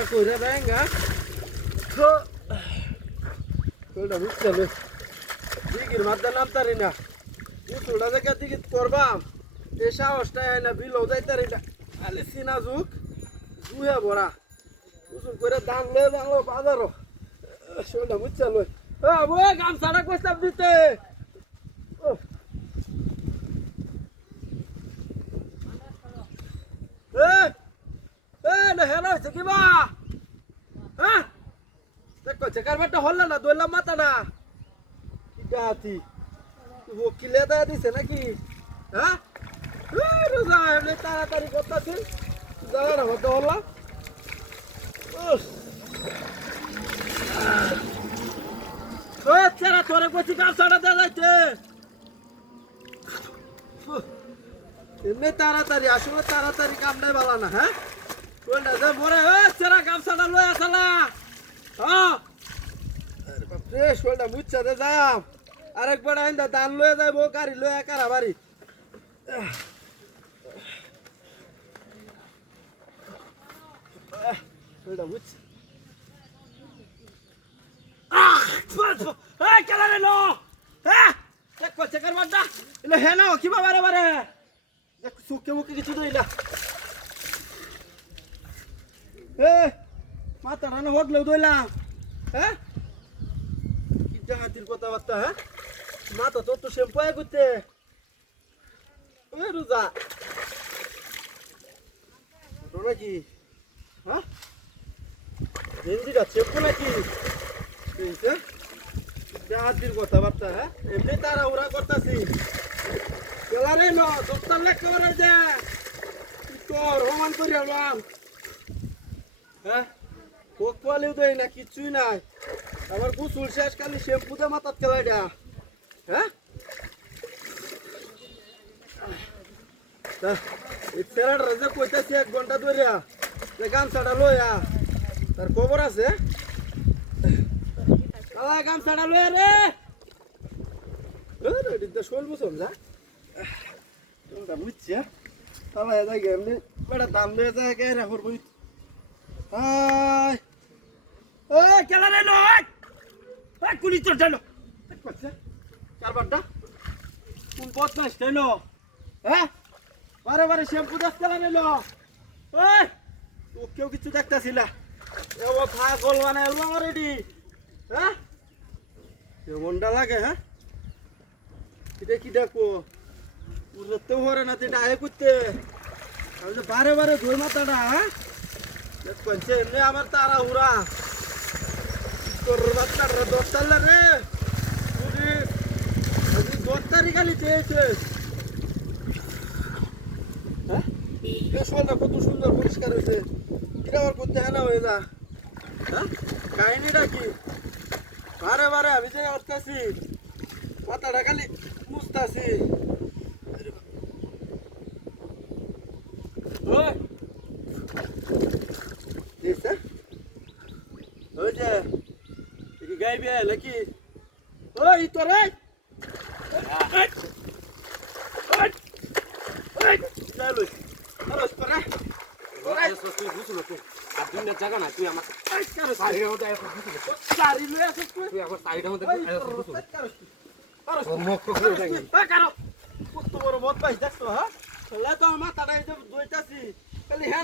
Ahora corre, venga. Cola mucho. Digir madda namtari na. Usulda জায়গা দিকে করবাম। এই সাহসটা না বিলো যাইতারি না। আলে সিনা যুগ জুয়া বড়া। উসুল করে দাম লয়ে বাংলো বাজারও। শোলটা মুচ্ছা লই। ওই গামছাটা কইতাম দিতে। না হেন হয়েছে কি বা হ্যাঁ দেখো চেকারবারটা হল না দইলাম মাথাটা কি হাতি ওকিলে দেয়া দিছে নাকি হ্যাঁ রোজা এমনি তাড়াতাড়ি করতেছি জায়গাটা হতে হলো চেরা তোরে কচি গাছাটা দেওয়া যাইছে এমনি তাড়াতাড়ি আসলে তাড়াতাড়ি কাম নাই বালা না হ্যাঁ কোনটা যে মরে চেরা গামছাটা লই আসালা হ্যাঁ আরে বাপ রে শোলটা মুচ্ছা দে যাম আরেকবার আইন্দা দান লয়ে যাইবো গাড়ি লয়ে একারা বাড়ি শোলটা মুচ্ছা এই কেলা রে লো হ্যাঁ এক কচ্ছে কার মাড্ডা এলো হে না কি বাবা রে বারে দেখ সুকে মুকে কিছু দইলা মাথা রান্না হগলেও দইলাম হ্যাঁ কিটা হাতির কথাবার্তা হ্যাঁ মাথা তোর তো শ্যাম্পু আয় করতে রোজা নাকি হ্যাঁ গেঞ্জিটা শ্যাম্পু নাকি হাতির কথাবার্তা হ্যাঁ এমনি তারা ওরা করতেছি রে ন দোস্তার লেখ করে যে তোর রমান করি আলাম হ্যাঁ কোক পালিও দেয় না কিচ্ছুই নাই আমার গুসুল শেষ খালি শ্যাম্পুতে মাথার খেলাইটা হ্যাঁ এই ফেরাটা যে কইতাছি 1 ঘন্টা ধরিয়া যে গামছাটা লইয়া তার খবর আছে গামছাটা লইয়া রে এটা শোল বুঝম যা তোমরা বুঝছি তাহলে যাই এমনি বড় দাম লয়ে যায় কে রে করবই হাই ওই কেলা রে লয় ওই কুলি চড় যাইলো কইছে কারবারটা কোন বদমাইশ তাইলো হ্যাঁ বারে বারে শ্যাম্পু দাস কেলা রে লো ওই ও কেউ কিছু দেখতাছিল ও পাগল মানে এলো রেডি হ্যাঁ কেমনটা লাগে হ্যাঁ এটা কি দেখো উড়তে হরে না এটা আয় করতে আমি বারে বারে ধুই মাথাটা হ্যাঁ দেখছে এমনি আমার তারা উড়া তোর বাচ্চাটা 10 তালা রে তুই 10 তারিখ খালি চেয়েছে হ্যাঁ শোলটা কত সুন্দর পরিষ্কার হয়েছে কিরা আবার করতে হেনা হয়ে যা হ্যাঁ কাহিনীটা কি বারে বারে আমি যে উঠতেছি মাথাটা খালি মুছতেছি ওই যে গাইবে নাকি ওই তোরে জায়গা না তুই আমার মাথাটা দইতাছি খালি হ্যাঁ